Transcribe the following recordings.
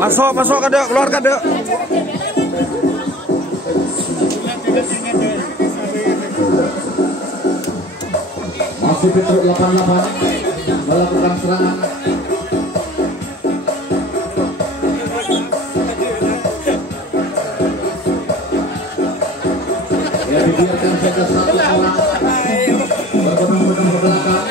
Masuk, masuk kadek, keluar kadek. Masih Petro 88 melakukan serangan. Ya, dibiarkan saja satu orang berbondong-bondong ke belakang.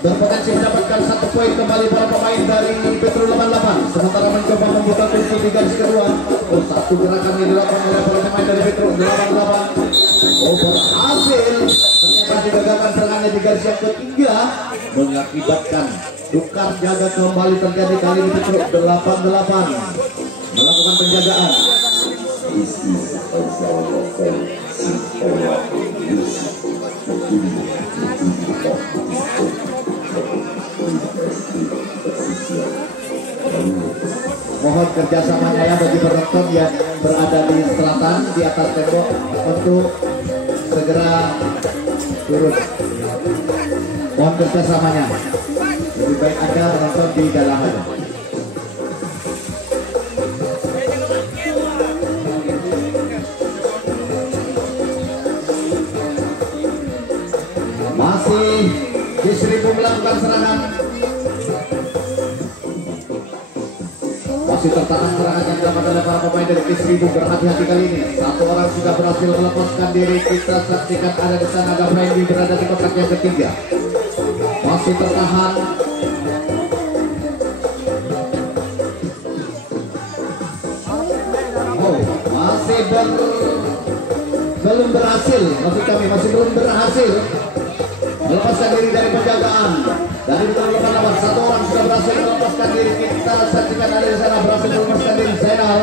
Berpotensi mendapatkan 1 poin kembali para pemain dari Petro 88. Sementara mencoba membuka kunci di garis kedua. Oh, satu gerakan yang dilakukan oleh para pemain dari Petro 88. Oh, berhasil. Ternyata digagalkan serangannya di garis yang ketiga, mengakibatkan tukar jaga kembali terjadi kali ini. Petro 88 melakukan penjagaan. Mohon kerjasamanya ya bagi penonton yang berada di selatan di atas tembok untuk segera turun. Mohon kerjasamanya. Lebih baik Anda menonton di dalam aja. Masih di 1000 melakukan serangan. Masih tertahan serangan yang dilakukan oleh para pemain dari K1000. Berhati-hati kali ini. Satu orang sudah berhasil melepaskan diri. Kita saksikan ada di sana Gabriel berada di kotak yang ketiga. Masih tertahan. Oh, masih belum berhasil. Maksud kami masih belum berhasil melepaskan diri dari penjagaan. Dari Petro 88 satu orang sudah berhasil melepaskan diri. Kita saksikan ada di sana berhasil melepaskan diri Zainal.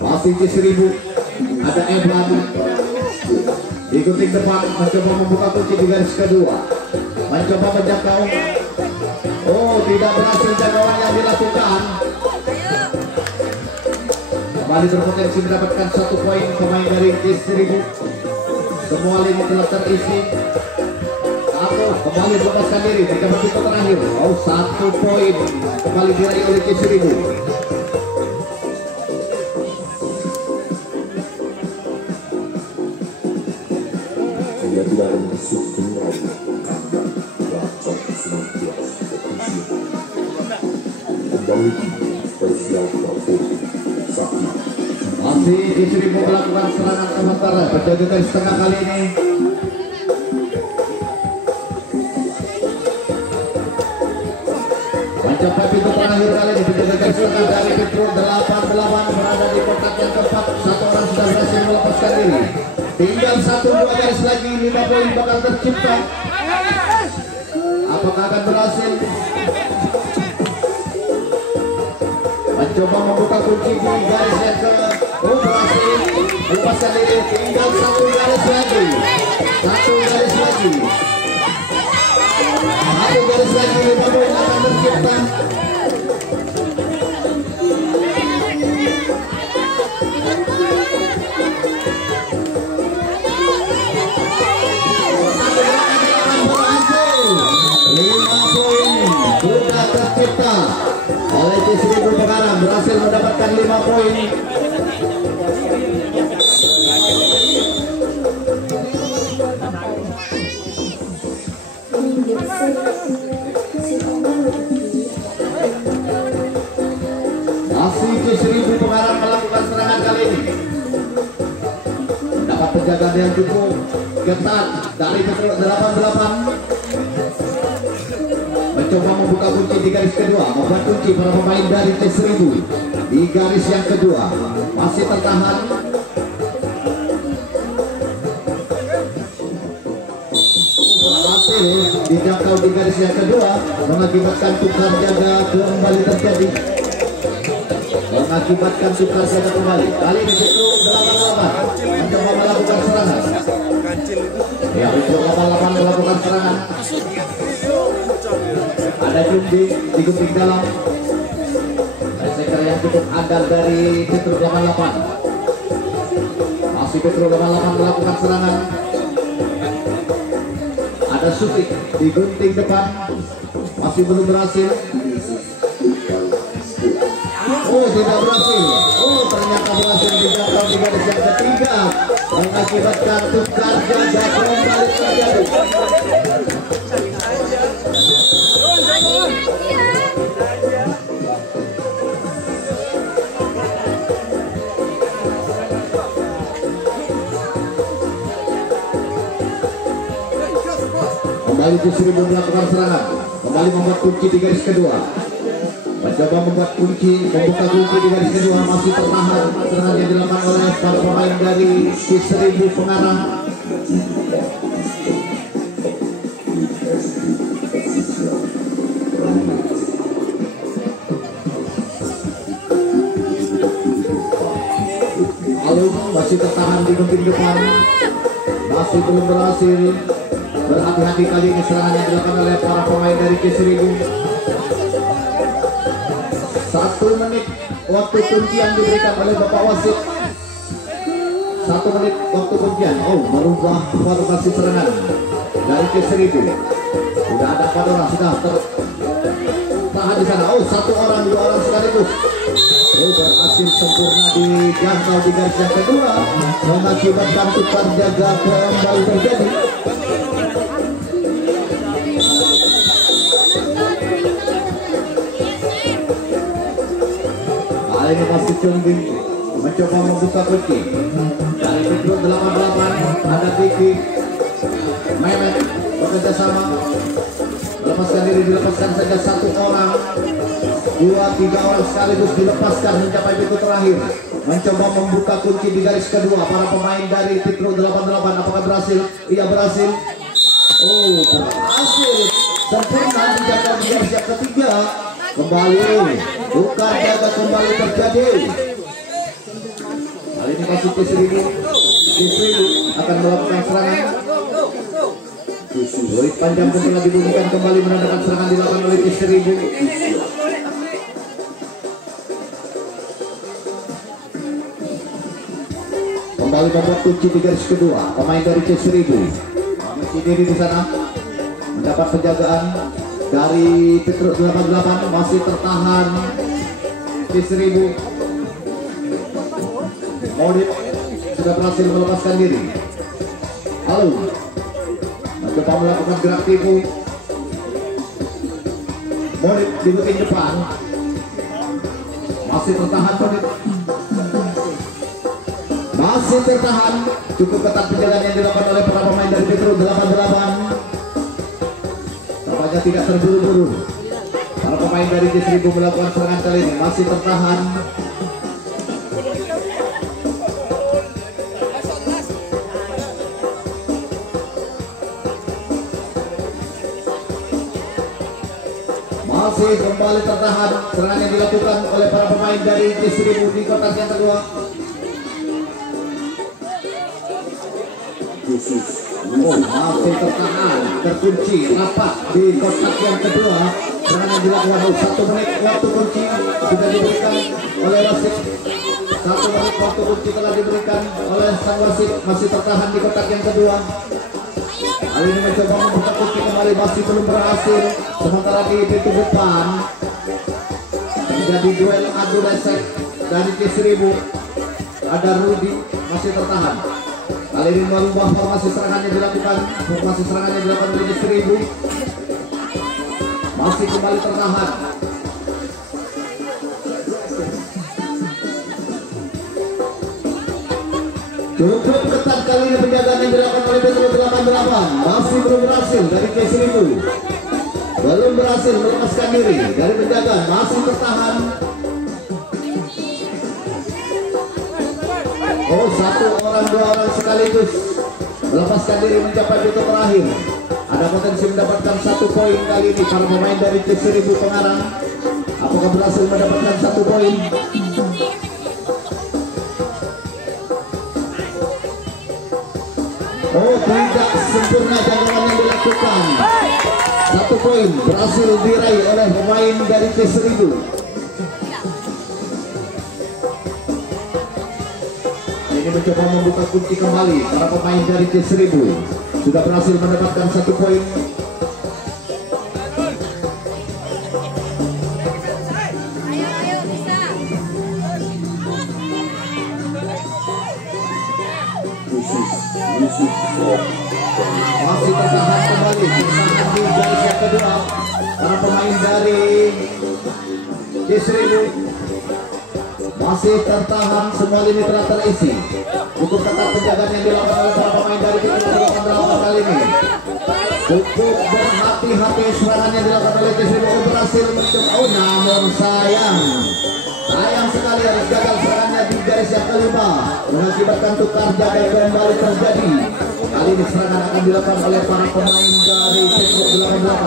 Masih K1000 ada Evan di gunting depan mencoba membuka kunci di garis kedua, mencoba menjangkau. Oh, tidak berhasil jangkauan yang dilakukan. Kembali berpotensi mendapatkan 1 poin pemain dari K1000. Semua lini telah terisi. Kembali melepaskan diri di babak terakhir. Oh, 1 poin kembali diraih oleh K1000. Dia tidak masuk kembali dapat senantiasa kembali bersiap sakit. Masih K1000 melakukan serangan sementara penjaga garis tengah kali ini. Mencapai pintu terakhir kali ini penjaga garis tengah dari Petro 88 berada di kotak yang keempat. 1 orang sudah berhasil melepaskan diri. Tinggal 1-2 garis lagi, 5 poin bakal tercipta. Apakah akan berhasil? Mencoba membuka kunci di garis yang ke. Oh, berhasil melepaskan diri. Tinggal 1 garis lagi. 1 garis lagi. 1 garis lagi, 5 poin akan tercipta. Tercipta oleh K1000 Pekarang, berhasil mendapatkan 5 poin. Masih K1000 Pekarang melakukan serangan kali ini. Mendapat penjagaan yang cukup ketat dari Petro 88. Mencoba membuka kunci di garis kedua, membuat kunci para pemain dari K1000 di garis yang kedua. Masih tertahan. Berhasil dijangkau di garis yang kedua, mengakibatkan tukar jaga kembali terjadi. Mengakibatkan tukar jaga kembali. Kali ini Petro 88 mencoba melakukan serangan. Ya, Petro 88 melakukan serangan. Ada Jumdi di gunting dalam. Striker yang cukup andal dari Petro 88. Masih Petro 88 melakukan serangan. Ada Sutik di gunting depan. Masih belum berhasil. tidak berhasil. Oh, ternyata berhasil dijangkau di garis yang ketiga, mengakibatkan tukar jaga kembali terjadi. Kembali justru melakukan serangan, kembali membuat kunci di garis kedua. Mencoba membuat kunci, membuka kunci di garis kedua, masih tertahan serangan yang dilakukan oleh para pemain dari Seribu Pengarang. Lalu masih tertahan di penting depan, masih belum berhasil. Berhati-hati kali ini serangan yang dilakukan oleh para pemain dari Seribu. 1 menit waktu kuncian diberikan oleh Bapak Wasit. 1 menit waktu kuncian. Oh, merubah formasi serangan dari Seribu. Sudah ada 4 orang, sudah tertahan di sana. Oh, 1 orang, 2 orang sekaligus. Oh, berhasil sempurna dijangkau di garis yang kedua, mengakibatkan tukar jaga kembali terjadi. Ini masih Cungbi mencoba membuka kunci dari Petro 88, ada Diki Mehmet bekerja sama, melepaskan diri, dilepaskan saja 1 orang, 2-3 orang sekaligus dilepaskan mencapai pintu terakhir, mencoba membuka kunci di garis kedua. Para pemain dari Petro 88 apakah berhasil? Iya, berhasil. Oh, berhasil sempurna menjaga di garis yang ketiga. Kembali tukar jaga kembali terjadi. Kali ini masuk ke Seribu akan melakukan serangan. Peluit panjang pun telah dibunyikan, kembali menandakan serangan dilakukan oleh Seribu. Kembali membuat kunci di garis kedua. Pemain dari Seribu masih diri di sana, mendapat penjagaan dari Petro 88, masih tertahan di Seribu. Modip sudah berhasil melepaskan diri. Lalu mencoba melakukan gerak tipu. Modip di bagian depan, masih tertahan Modip. Masih tertahan, cukup ketat penjagaan yang dilakukan oleh para pemain dari Petro 88. Tidak terburu-buru. Para pemain dari Seribu melakukan serangan kali ini masih tertahan. Masih kembali tertahan serangan yang dilakukan oleh para pemain dari Seribu di kotak yang kedua. Oh, masih tertahan, terkunci rapat di kotak yang kedua. Serangan yang dilakukan 1 menit waktu kunci sudah diberikan oleh wasit. 1 menit waktu kunci telah diberikan oleh sang wasit. Masih tertahan di kotak yang kedua. Kali ini mencoba membuka kunci kembali, masih belum berhasil. Sementara di pintu depan terjadi duel adu lesek dari Seribu. Ada Rudi masih tertahan. Kali ini merubah formasi serangannya dilakukan. Formasi serangannya dilakukan oleh Seribu. Masih kembali tertahan. Cukup ketat kali ini penjagaan yang dilakukan oleh Petro 88. Masih belum berhasil dari Seribu. Belum berhasil melepaskan diri dari penjagaan. Masih tertahan. Oh, 1 orang, 2 orang sekaligus melepaskan diri mencapai pintu terakhir. Ada potensi mendapatkan 1 poin kali ini. Para pemain dari Seribu Pengarang apakah berhasil mendapatkan 1 poin? Oh, tidak sempurna jangkauan yang dilakukan. 1 poin berhasil diraih oleh pemain dari Seribu. Ini mencoba membuka kunci kembali. Para pemain dari Seribu sudah berhasil mendapatkan 1 poin. Masih tertahan kembali, tertahan di garis yang kedua para pemain dari C1000. Masih tertahan, semua lini telah terisi. Cukup ketat penjagaan yang dilakukan oleh para pemain dari P88 kali ini. Cukup berhati-hati serangan yang dilakukan oleh C1000 berhasil mencoba. Oh, namun sayang sekali harus gagal serangannya di garis yang kelima, mengakibatkan tukar jaga kembali terjadi. Kali ini serangan akan dilakukan oleh para pemain dari C88.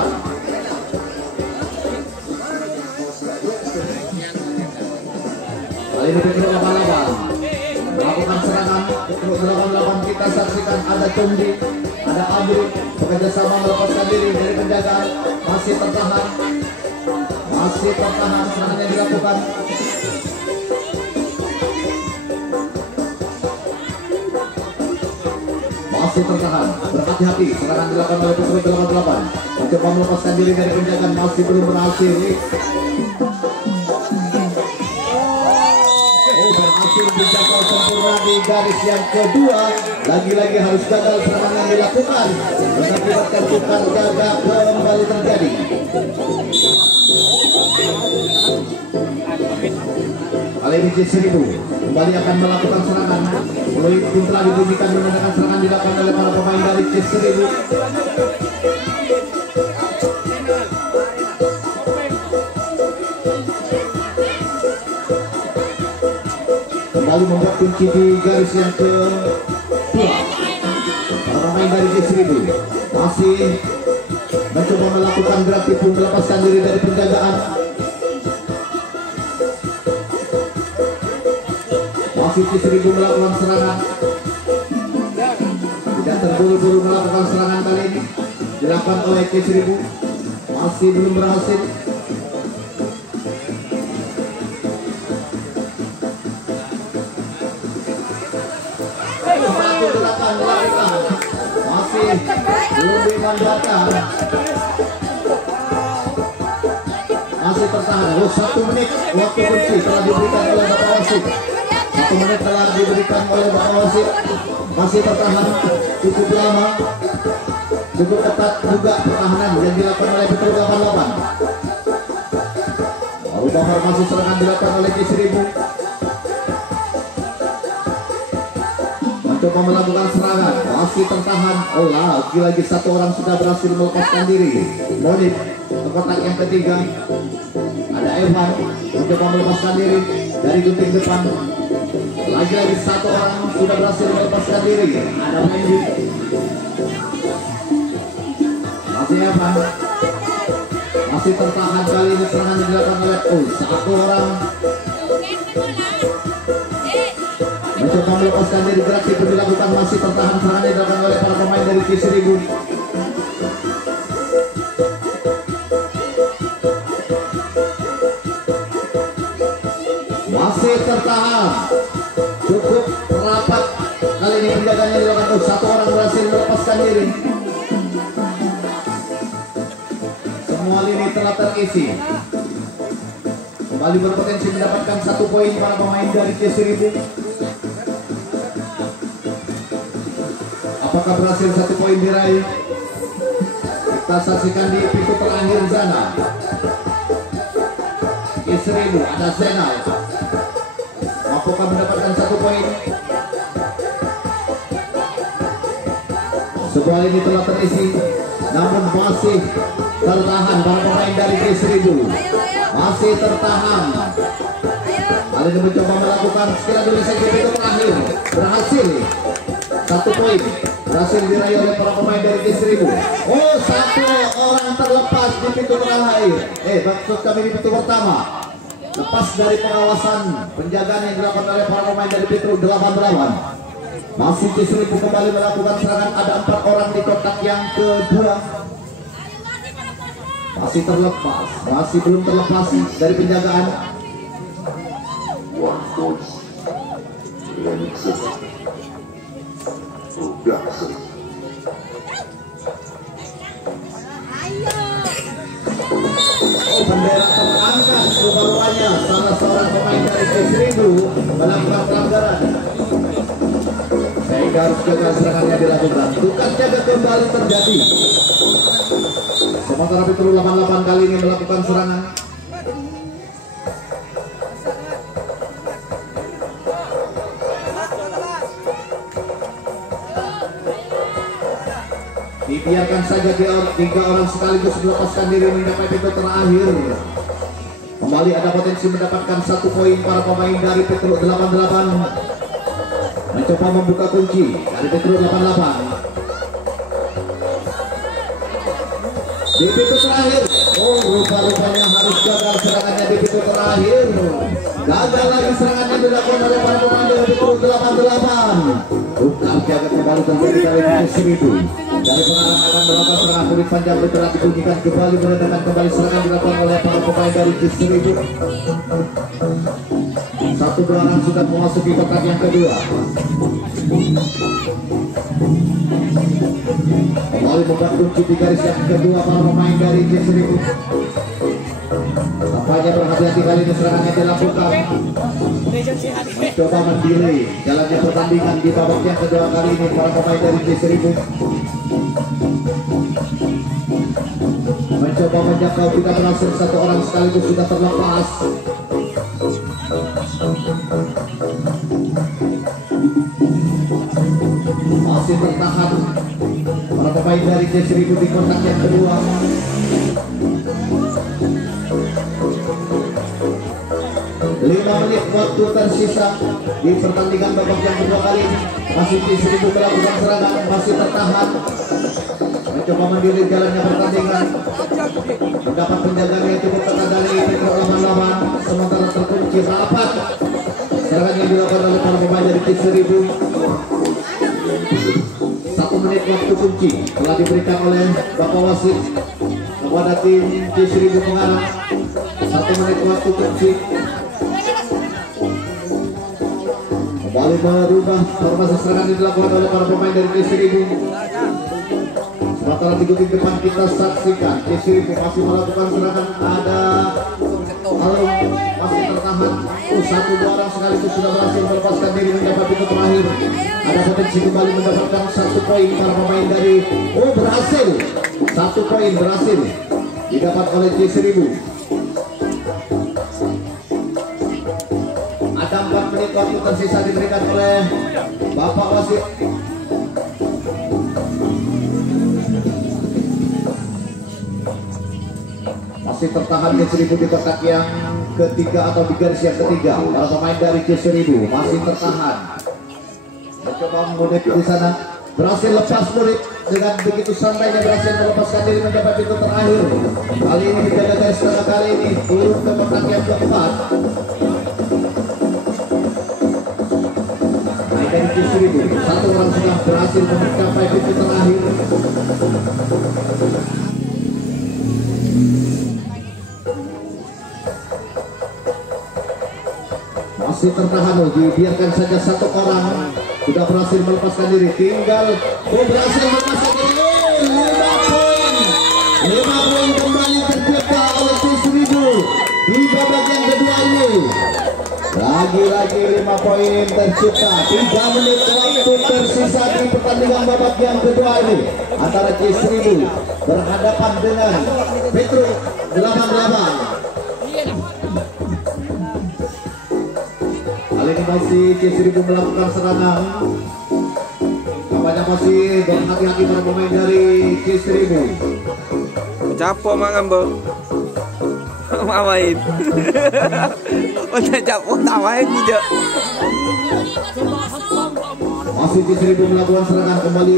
Kali ini P88 melakukan serangan. P88 kita saksikan ada Tumdi, ada Abri bekerja sama melepaskan diri dari penjagaan. Masih tertahan serangan yang dilakukan. Masih tertahan, berhati-hati serangan dilakukan oleh P88 mencoba melepaskan diri dari penjagaan, masih belum berhasil. Berhasil dijangkau sempurna di garis yang kedua. Lagi-lagi harus gagal serangan yang dilakukan, mengakibatkan tukar jaga kembali terjadi. Kali ini C1000 kembali akan melakukan serangan. Peluit pun telah dibunyikan menandakan serangan dilakukan oleh para pemain dari C1000. Kembali membuat kunci di garis yang kedua. Para pemain dari C1000 masih mencoba melakukan gerak tipu melepaskan diri dari penjagaan. Masih C1000 melakukan serangan. Tidak terburu-buru melakukan serangan kali ini. Dilakukan oleh C1000. Masih belum berhasil. Satu gerakan dilakukan. Masih belum dimandatkan. Masih tertahan. 1 menit waktu kunci telah diberikan oleh Bapak Wasit. 1 menit telah diberikan oleh Bapak Wasit. Masih tertahan cukup lama, cukup ketat juga pertahanan yang dilakukan oleh P88. Baru Bahar masih serangan dilakukan oleh C1000. Mencoba melakukan serangan, masih tertahan. Oh, lagi-lagi satu orang sudah berhasil melepaskan diri. Monip ke kotak yang ketiga. Ada Evan mencoba melepaskan diri dari gunting depan. Lagi-lagi satu orang sudah berhasil melepaskan diri. Ada Mendy. Masih Evan. Masih tertahan, kali ini serangan yang dilakukan oleh satu orang. Mencoba melepaskan diri, gerak tipu dilakukan, masih tertahan serangan yang dilakukan oleh para pemain dari C1000. Masih tertahan, cukup rapat. Kali ini penjaganya dilakukan. Satu orang berhasil melepaskan diri. Semua lini telah terisi. Kembali berpotensi mendapatkan 1 poin para pemain dari C1000. Apakah berhasil 1 poin diraih? Kita saksikan di pintu terakhir sana. C1000 ada Zainal. Apakah mendapatkan 1 poin? Sebuah ini telah terisi, namun masih tertahan para pemain dari C1000. Masih tertahan. Kali ini mencoba melakukan skill dulu saja pintu terakhir. Berhasil. 1 poin berhasil diraih oleh para pemain dari C1000. Oh, 1 orang terlepas di pintu terakhir. Maksud kami di pintu pertama. Lepas dari pengawasan penjagaan yang dilakukan oleh para pemain dari P88. Masih C1000 kembali melakukan serangan. Ada 4 orang di kotak yang kedua. Masih terlepas, masih belum terlepas dari penjagaan. One voice, remixes, production. Bendera terangkat, rupanya salah seorang pemain dari C1000 melakukan pelanggaran. Sehingga sehingga harus gagal serangannya dilakukan. Tukar jaga kembali terjadi. Sementara Petro 88 kali ini melakukan serangan. Dibiarkan saja tiga orang sekaligus melepaskan diri mencapai pintu terakhir. Kembali ada potensi mendapatkan 1 poin para pemain dari Petro 88. Mencoba membuka kunci dari Petro 88. Di pintu terakhir, rupa-rupanya harus gagal serangannya di pintu terakhir. Gagal lagi serangannya dilakukan oleh para pemain dari Petro 88. Tukar jaga kembali terjadi kali ini 1000. Dari pengarang akan melakukan serangan kulit panjang bergerak dibunyikan kembali meredakan kembali serangan dilakukan oleh para pemain dari J1000. 1-2 orang sudah memasuki kotak yang kedua. Kembali membuat kunci di garis yang kedua para pemain dari J1000. Tampaknya berhati-hati kali ini serangannya dilakukan. Mencoba mendelay jalannya pertandingan di babak yang kedua kali ini para pemain dari J1000. Mencoba menjangkau tidak berhasil, 1 orang sekaligus sudah terlepas. Masih bertahan para pemain dari J1000 di kotak yang kedua. 5 menit waktu tersisa di pertandingan babak yang kedua kali ini. Masih J1000 melakukan serangan, masih tertahan. Mencoba mendelay jalannya pertandingan. Mendapat penjagaan yang cukup ketat dari Petro 88. Sementara terkunci rapat serangan yang dilakukan oleh para pemain dari J1000. 1 menit waktu kunci telah diberikan oleh Bapak Wasit kepada tim J1000 pengarah. 1 menit waktu kunci. Kembali merubah formasi serangan yang dilakukan oleh para pemain dari J1000. Sementara di kuting depan kita saksikan J1000 masih melakukan serangan. Ada Alung masih tertahan. 1-2 orang sekaligus sudah berhasil melepaskan diri mendapat pintu terakhir. Ada potensi kembali mendapatkan 1 poin para pemain dari berhasil. 1 poin berhasil didapat oleh J1000. Ada 4 menit waktu tersisa diberikan oleh Bapak Wasit. Masih tertahan J1000 di kotak yang ketiga atau di garis yang ketiga. Para pemain dari J1000 masih tertahan. Mencoba Murid di sana, berhasil lepas Murid dengan begitu santainya berhasil melepaskan diri mencapai pintu terakhir. Kali ini dijaga dari setengah kali ini turun ke kotak yang keempat. Naik dari J1000, 1 orang sudah berhasil mencapai pintu terakhir. Masih tertahan, dibiarkan saja 1 orang sudah berhasil melepaskan diri. Tinggal berhasil melepaskan diri. 5 poin kembali tercipta oleh J1000 di babak yang kedua ini. Lagi-lagi 5 poin tercipta. 3 menit waktu tersisa di pertandingan babak yang kedua ini antara J1000 berhadapan dengan Petro 88. Kali ini masih J1000 melakukan serangan. Kampanye masih berhati-hati para pemain dari J1000. Capo mangan bo. Main. Udah capo tawain juga. Masih J1000 melakukan serangan, kembali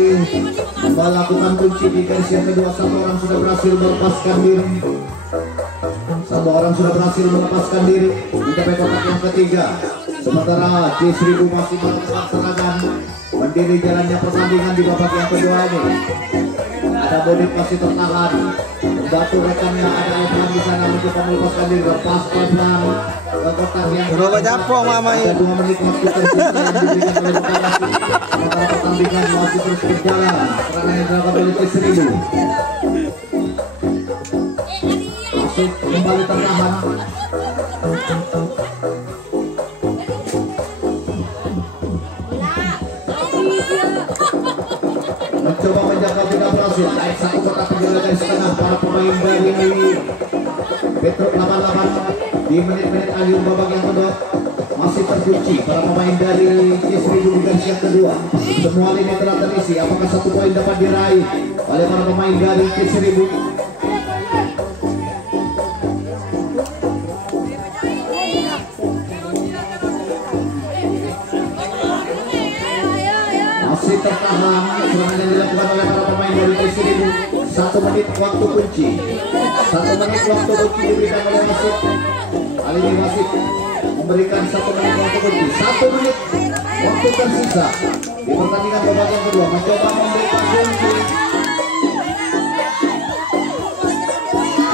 melakukan kunci di garis yang kedua. 1 orang sudah berhasil melepaskan diri. 1 orang sudah berhasil melepaskan diri mencapai kotak yang ketiga. Sementara J1000 masih melakukan serangan, mendiri jalannya pertandingan di babak yang kedua ini. Ada Bodip masih tertahan, membantu rekannya. Ada Evan di sana mencoba melepaskan diri. Lepas Evan ke kotak yang Berapa capok mama ada 2 menit waktu tersisa yang diberikan oleh Bapak Wasit. Sementara pertandingan masih terus berjalan. Serangan yang dilakukan oleh J1000 masih kembali tertahan. menjaga tidak berhasil. Naik satu kotak penjaga dari setengah para pemain dari Petro 88 di menit-menit akhir babak yang kedua masih terkunci para pemain dari C1000 di garis yang kedua. Semua lini telah terisi. Apakah satu poin dapat diraih oleh para pemain dari C1000? Masih tertahan serangan yang dilakukan oleh para pemain dari C1000. 1 menit waktu kunci. 1 menit waktu kunci diberikan oleh Masif. Kali ini Masif memberikan 1 menit waktu kunci. 1 menit waktu tersisa di pertandingan babak yang kedua. Mencoba memberikan kunci.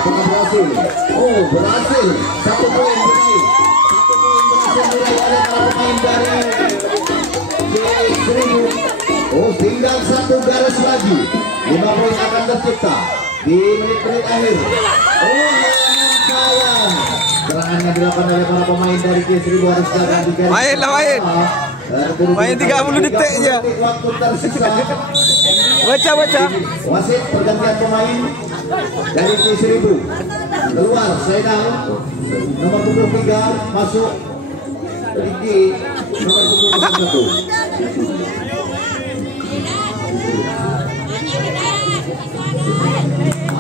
Apakah berhasil? Oh, berhasil. 1 poin diraih. 1 poin berhasil diraih oleh para pemain dari C1000. Oh, tinggal 1 garis lagi. 5 poin akan tercipta di menit-menit akhir. Oh, sayang. Serangannya dilakukan oleh para pemain dari C1000 harus jaga di garis. Main lah, main. Main 30 detik aja. Waktu tersisa. Baca. Wasit pergantian pemain dari C1000. Keluar Saidal nomor 23 masuk Riki nomor 21.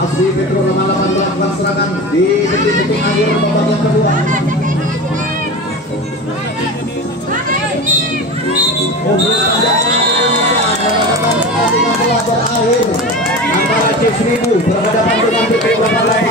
Masih Petro 88 melakukan serangan di detik-detik akhir babak yang kedua. Pertandingan telah berakhir antara C1000 berhadapan dengan Petro 88.